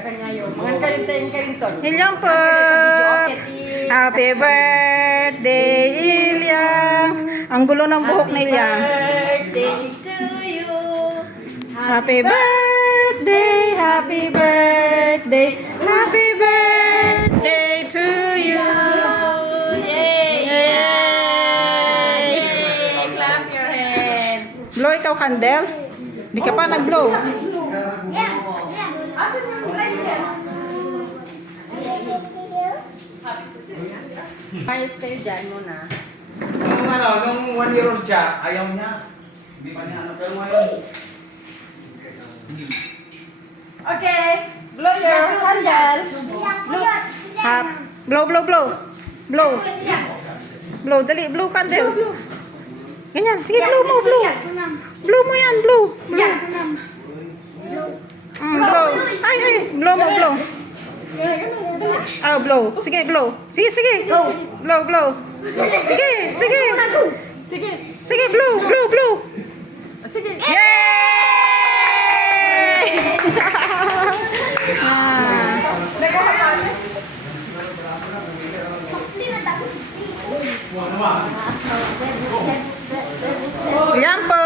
kanyayo. Mga kayong to. Ilyang po. Happy birthday, Ilyang. Ang gulo ng buhok ni Ilyang. Birthday to you. Happy birthday, happy birthday, happy birthday to you. Yay! Yay! Clap your hands. Blow ikaw, candle. Di ka pa nag-blow. Mayos kayo dyan muna. Nung 1 year old siya, ayaw niya. Hindi pa niya ano, pero ngayon. Okay. Blow your candle. Blow, blow, blow. Blow. Blow, dali, blow candle. Ganyan, sige, blow mo, blow. Blow mo yan, blow. Blow. Blow. Ay, ay, blow mo, blow. Oh, blow. Sige, blow. Sige, sige. Blow, blow. Sige, sige. Sige. Sige, blow, blow, blow. Sige. Yay! Ah. Yan po.